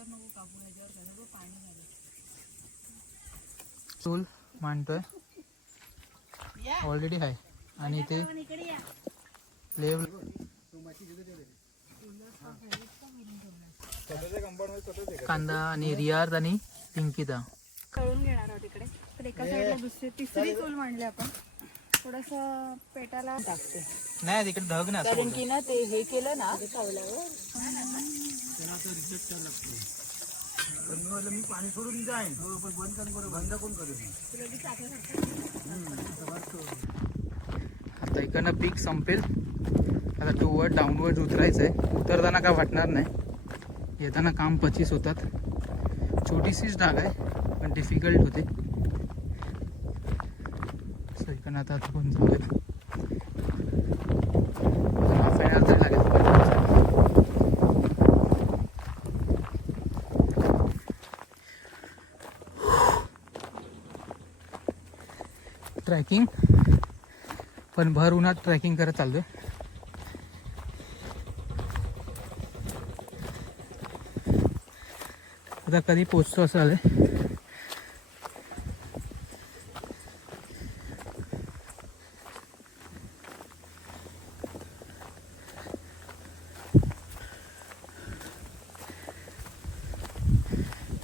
ह्याच्यावर नको कापू ह्याच्यावर काय सगळं पाणी झालं चूल मांडतोय. ऑलरेडी आहे. आणि ते लेव कांदा आणि रियार्द आणि पिंकिता तळून घेणार आहोत इकडे. तर एका साईडला दुसरी तिसरी चूल मांडली आपण. थोडस पेटाला टाकते नाही तिकडे धग ना कारण की ना ते हे केलं ना. आता इकडनं पीक संपेल. आता टूवर डाऊनवर उतरायचं आहे उतरताना काय वाटणार नाही. येताना काम पचीस होतात. छोटीशीच डाग आहे पण डिफिकल्ट होते. So इकडनं आता कोण जाऊया. ट्रॅकिंग. पण भर उन्हात ट्रॅकिंग करत चाललोय. आता कधी पोचतो असं आलंय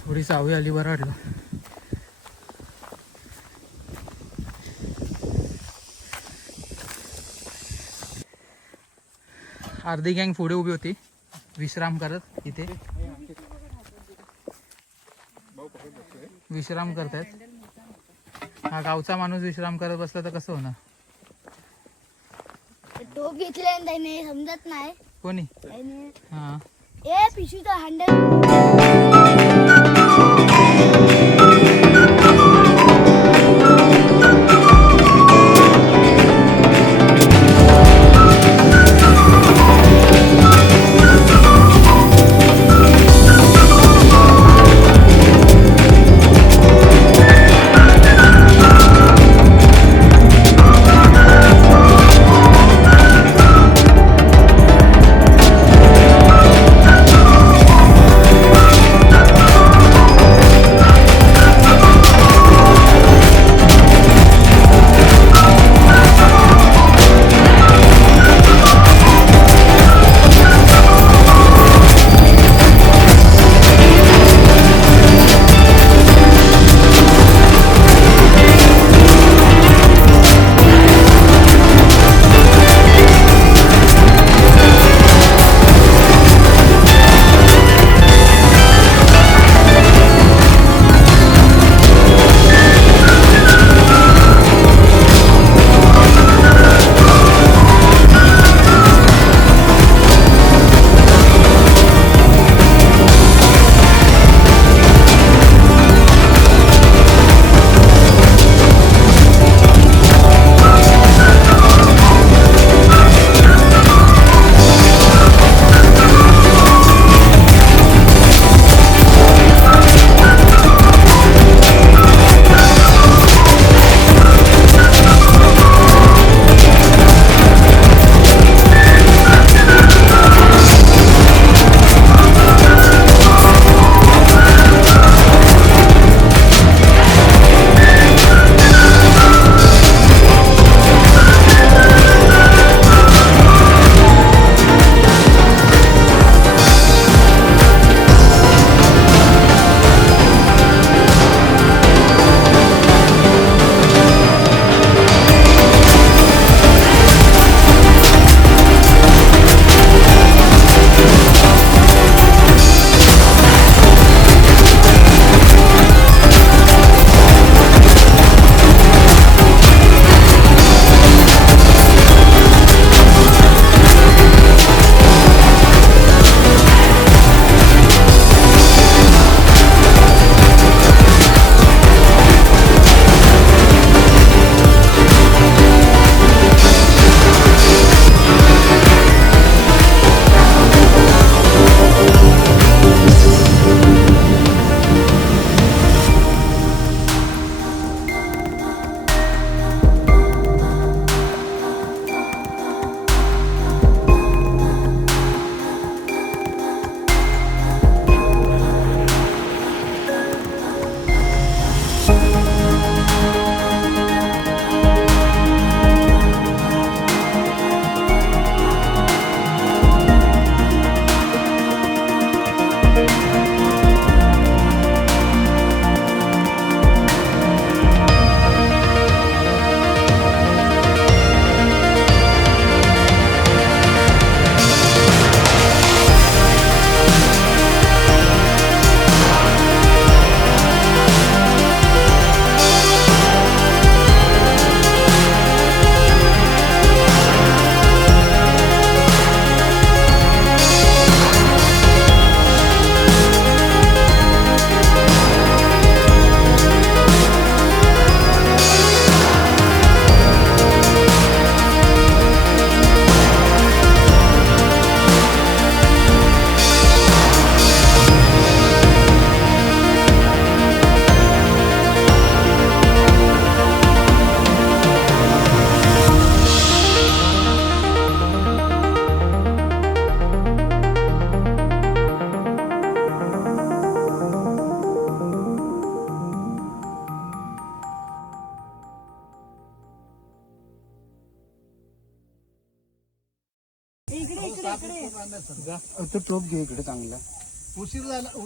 थोडी सावळी आली बरं वाटलं. अर्धी गँग पुढे उभी होती. विश्राम करत इथे. विश्राम करतायत. हा गावचा माणूस विश्राम करत बसला तर कसं होणार? टोप घेतले समजत नाही. कोणी? हा. ए पिशवीचा हँडल तो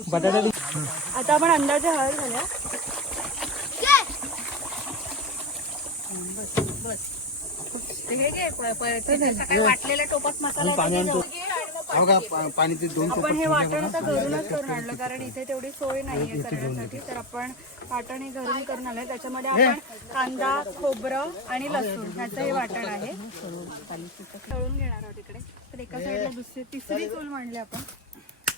बटाटा आता आपण अंदाजे हळद घालूया. हे घे प- प- ते सकाळी वाटलेल्या टोपात मसाला पाणी आहे, ते आणतो. घे आणि मग हो का पा- पाणी ते दोन आपण हे वाटण आता घरूनच करून आणलं कारण इथे तेवढी सोय नाहीये करण्यासाठी तर आपण वाटण हे घरून करून आलंय. त्याच्यामध्ये आपण कांदा खोबरं आणि लसूण ह्याचं हे वाटण आहे. तळून घेणार आहोत इकडे. तर एका साईडला दुसरी तिसरी चूल मांडली आपण.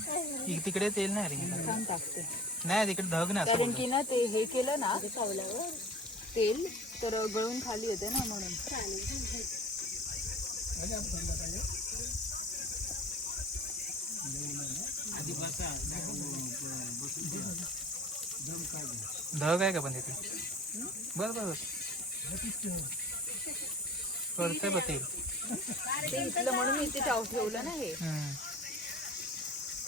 तेल नाही रे. छान टाकते. नाही तिकडे धग नाही कारण की ना ते हे केलं ना तेल तर गळून खाली येते ना म्हणून. धग आहे का पण तिथे? बर बर करतंय बघ तेल. ते इथलं म्हणून मी इथे टाव ठेवलं ना हे. हम्म.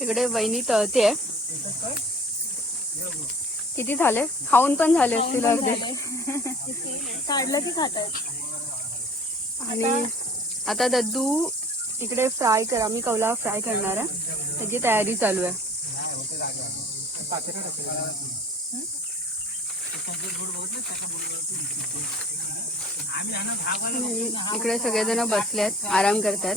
इकडे वहिनी तळते. किती झाले? खाऊन पण झाले असतील अर्धे. काढलं की खात आणि आता दद्दू इकडे फ्राय करा मी कौला फ्राय करणार आहे. त्याची तयारी चालू आहे. इकडे सगळेजण बसलेत आराम करतात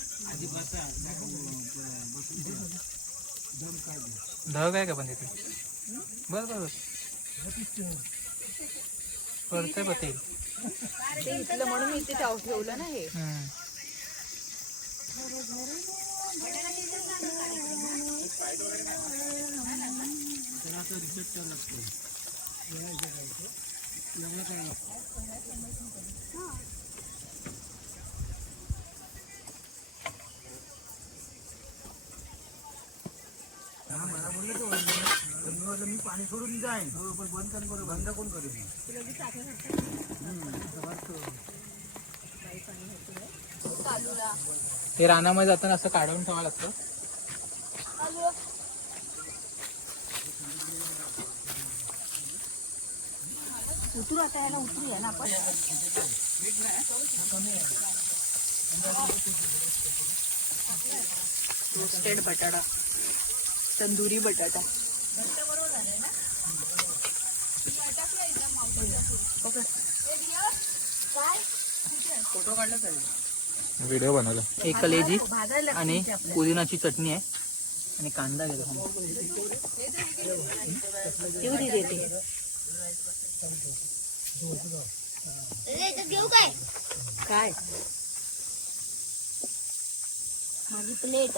धग आहे का पण तिथे? बर बर. करतंय बघ तेल ते. इथलं म्हणून मी इथे टाव ठेवलं ना हे. हम्म. ते रानामध्ये जाताना असं काढून ठेवावं लागतं? उतरू आता याला उतरूया ना आपण. रोस्टेड बटाटा. तंदुरी बटाटा. व्हिडिओ बनवला. एक कलेजी आणि पुदिनाची चटणी आहे. आणि कांदा घेतो. घेऊ काय काय? माझी प्लेट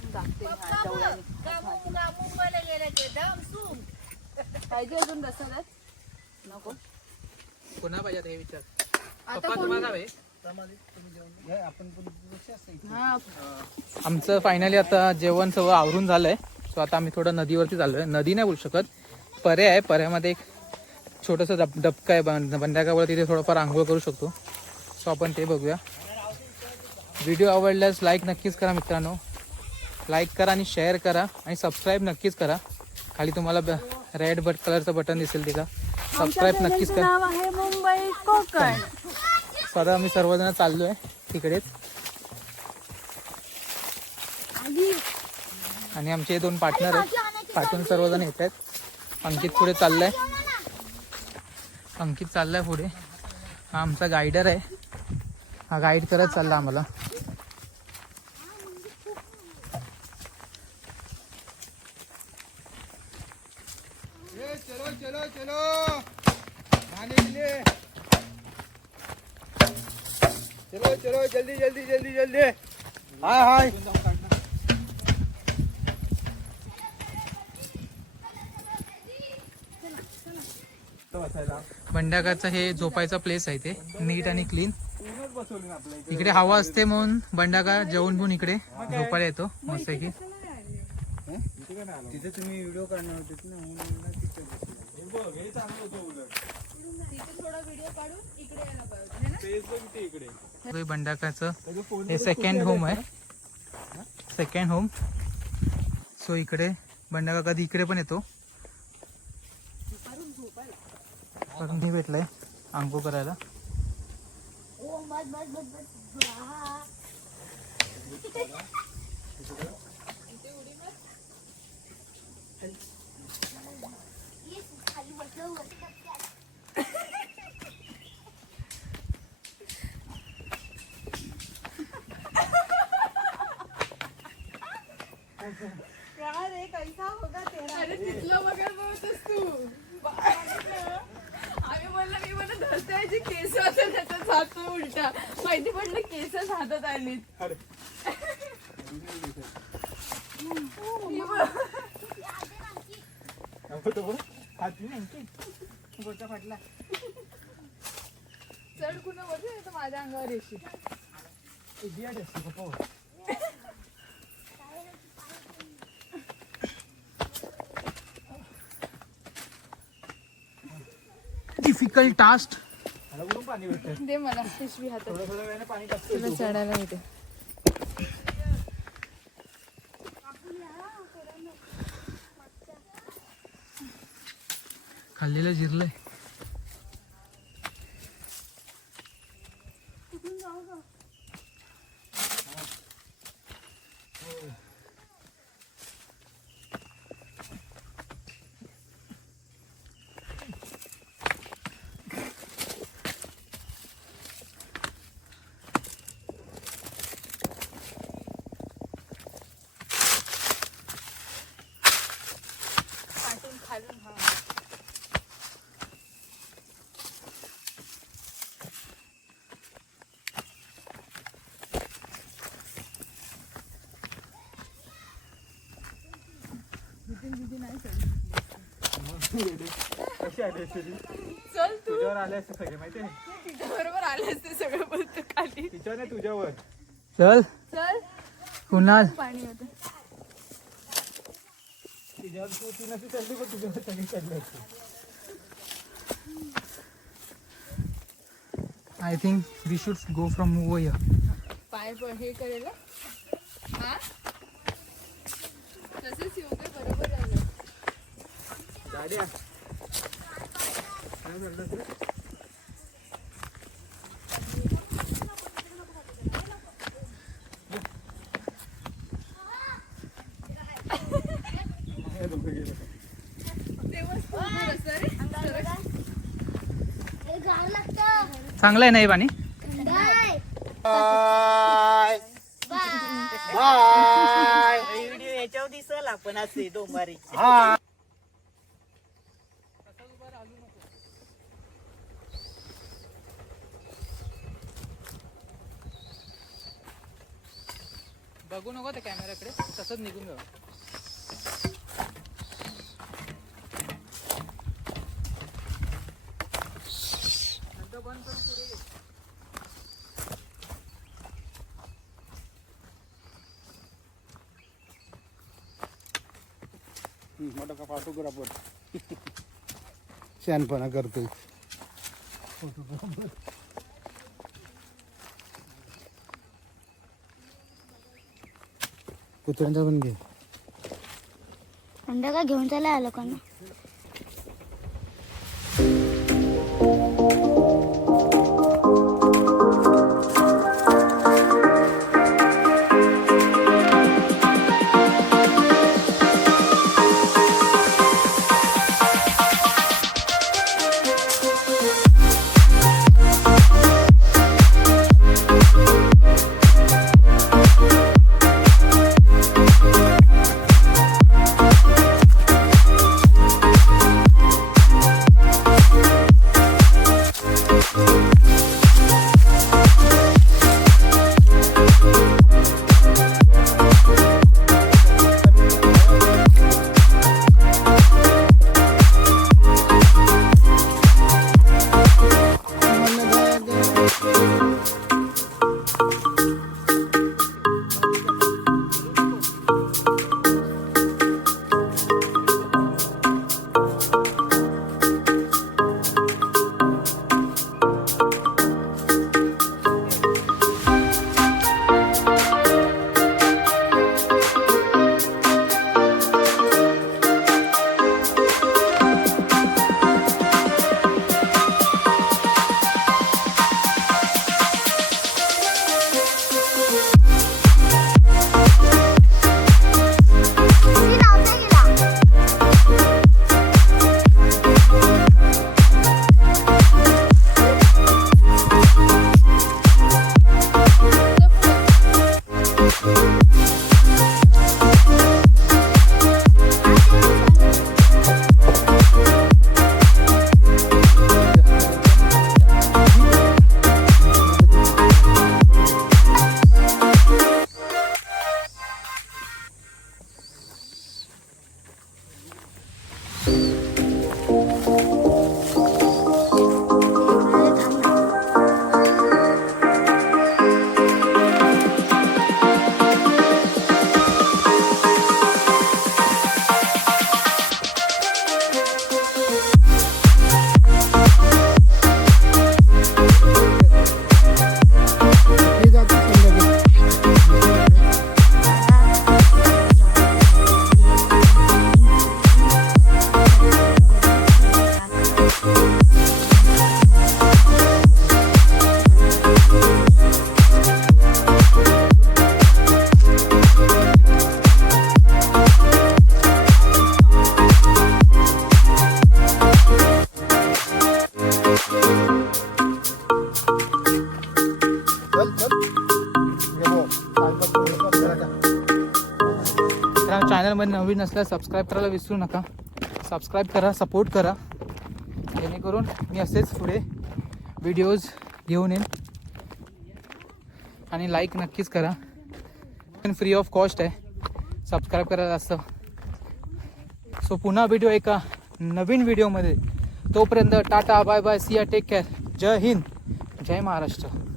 पाहिजे अजून रस्ता नको. पुन्हा पाहिजे हे विचार. पप्पा कोण तुम्हाला हवे? हा आमचं फायनली आता जेवण सगळं आवरून झालंय. सो आता आम्ही थोडं नदीवरती चाललोय. नदी नाही बोलू शकत. परे आहे. पऱ्यामध्ये एक छोटंसं डब डबका आहे. बंद बंड्याकावर तिथे थोडंफार आंघोळ करू शकतो. सो आपण ते बघूया. व्हिडिओ आवडल्यास लाईक नक्कीच करा मित्रांनो. लाईक करा आणि शेअर करा आणि सबस्क्राईब नक्कीच करा. खाली तुम्हाला रेड बट कलरचं बटन दिसेल तिथं. सबस्क्राईब नक्कीच करा. आहे मुंबई कोकण. सो आता आम्ही सर्वजण चाललोय तिकडेच. आणि आमचे दोन पार्टनर आहेत. पाठून सर्वजण येत आहेत. अंकित पुढे चाललाय. अंकित चाललाय पुढे. हा आमचा गायडर आहे. हा गाईड करत चालला आम्हाला चलो चलो चलो खाने के लिए चलो चलो जल्दी जल्दी जल्दी जल्दी। हाय हाय। बंड्याकाचं हे झोपायचा प्लेस आहे ते. नीट आणि क्लीन इकडे हवा असते म्हणून बंडाका जेवण घेऊन इकडे झोपायला येतो. मस्त की. तिथे तुम्ही व्हिडिओ काढणार होते ना म्हणून म्हणलं तिथे बसलो. बंडाकाचं हे सेकंड होम आहे सेकंड होम सो इकडे बंडाका कधी इकडे पण येतो. करून मी भेटलाय. अंघोळ करायला ओ बस बस बस बस हा. ये खाली बसलो वरती. अरे तिथलं बघायला बोलतोस तू. आम्ही म्हणलं मी म्हणलं धरतायची केस आता त्याचा जातो उलटा. माहिती पडलं केसच हातात आली चढ कुणा बोलतो माझ्या अंगावर येशील. डिफिकल्ट टास्क दे मला पिशवी हातात. तुला चढायला होते खाल्लेलं जिरलंय. चल तू. तुझ्यावर आले असते सगळे तिच्या बरोबर आले असते सगळं बोलतो खाली. तिच्यावर नाही तुझ्यावर. चल. चल. कुणाल? पाणी होतं. तिच्यावर तू ती नसती चढली पण तुझ्यावर सगळी चढली असते. I think we should go from over here पाय प- हे करेल हं? चांगलं आहे नाही पाणी? बाय. बाय. याच्यावर दिसल आपण असे डोंबारी नको त्या कॅमेऱ्याकडे. तसंच निघून जाऊ. मोठा का फोटोग्राफर शहाणपणा करतोय. कुत्र्यांचा पण घे. अंडा का घेऊन चालला लोकांना. चॅनलमध्ये नवीन असल्यास सबस्क्राईब करायला विसरू नका. सबस्क्राईब करा सपोर्ट करा. जेणेकरून मी असेच पुढे व्हिडिओज घेऊन येईन. आणि लाईक नक्कीच करा. फ्री ऑफ कॉस्ट आहे. सबस्क्राईब करायला असतं सो पुन्हा व्हिडिओ एका नवीन व्हिडिओमध्ये तोपर्यंत tata bye bye see ya take care जय हिंद. जय महाराष्ट्र.